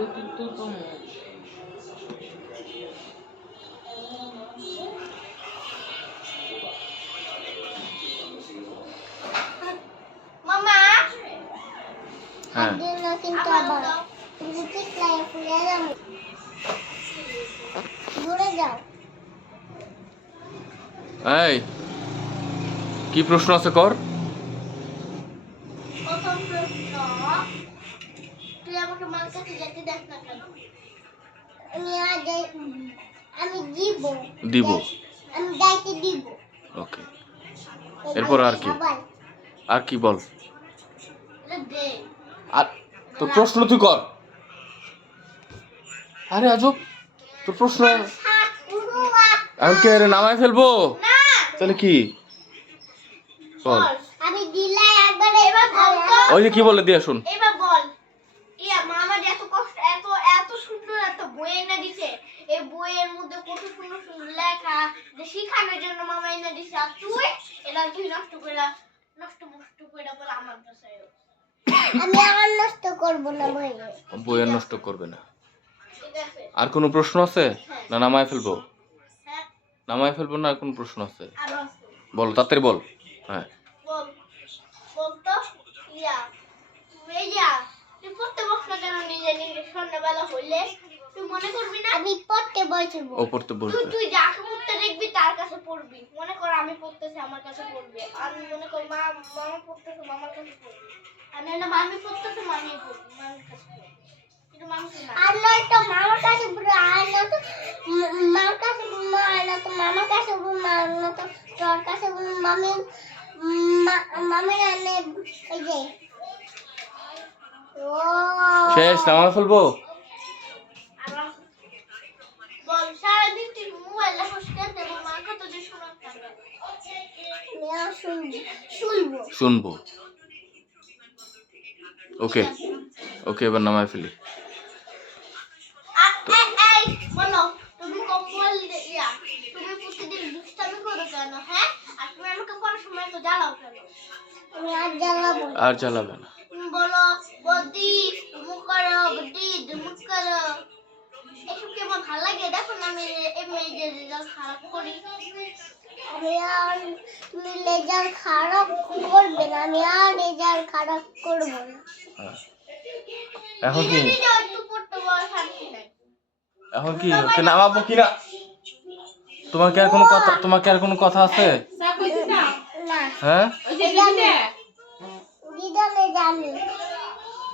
চতুর্থতম। মামা হ্যাঁ কিন্তু আবার ঠিক লাগে ফুলে যাও দূরে যাও। এই কি প্রশ্ন আছে কর? প্রথম প্রশ্ন, তুই আমাকে মার কাছে যেতে দেখ না কেন? আমি দিব। আমি যাইতে দিব। ওকে, এরপর আর কি? আর কি বল? আর তোর প্রশ্ন তুই কর। আরে আজব, তোর প্রশ্ন আমি কে রে নামায় ফেলবো? তাহলে কি বল? আমি দিলাই একবার, এবার বল তো। ওই যে কি বলে দিয়ে শুন। এবার বল, ইয়া মামা এত কষ্ট, এত সুন্দর একটা বই এনে দিছে, এই বইয়ের মধ্যে কত সুন্দর সুন্দর লেখা, যে শিখানোর জন্য মামা এনে দিছে, আর তুই নষ্ট করে বল আমার কাছে। আমি আর নষ্ট করব না বই আর নষ্ট করবে না। আর কোনো প্রশ্ন আছে? না নামায় ফেলবো? হ্যাঁ নামায় ফেলবো না আর কোনো প্রশ্ন আছে? আর বল তাড়াতাড়ি বল। হ্যাঁ বল তো। তুই পড়তে বস না কেন? নিজে সন্ধ্যাবেলা হইলে তুই মনে করবি না আমি পড়তে বসবো? ও পড়তে বসবে। তুই যাকে পড়তে দেখবি তার কাছে পড়বি। মনে কর আমি পড়তেছি, আমার কাছে পড়বি। আমি মনে কর মামা পড়তেছে, মামার কাছে পড়বি। মামি পড়তেছে, মামি পড়বি, মামির কাছে পড়বি। কিন্তু মামি না, আর নয়তো মামার কাছে পড়বি, আর নয়তো মার কাছে পড়বি, আর নয়তো মামার কাছে পড়বি, আর নয়তো তোর কাছে পড়বি। মামি রান্নে এই যে শেষ, নামায় ফেলবো? বল, সারাদিন তুই মোবাইল দেখোস কেন? মার কথা যে শুনবো। ওকে ওকে, এবার নামায় ফেলি। এই বলো, তুমি তুমি প্রতিদিন দুষ্টামি করো কেন? হ্যাঁ, আর তুমি আমাকে পড়ার সময় তো জ্বালাও কেন? আমি আর জ্বালাবো না। আর জ্বালাবে না। বলো বদি মুখ করো, বদি মুখ করো। এসব কি আমার ভালো লাগে? দেখো না আমি এমনি যে রেজাল্ট খারাপ করি। আমি আর তুমি রেজাল্ট খারাপ করবে না, আমি আর রেজাল্ট খারাপ করব না। এখন কি? একটু পড়তে বল, শান্তি নাই। এখন কি ওকে নামাবো কিনা? তোমার কি আর কোনো কথা আছে? না। হ্যাঁ দিদানে জানি।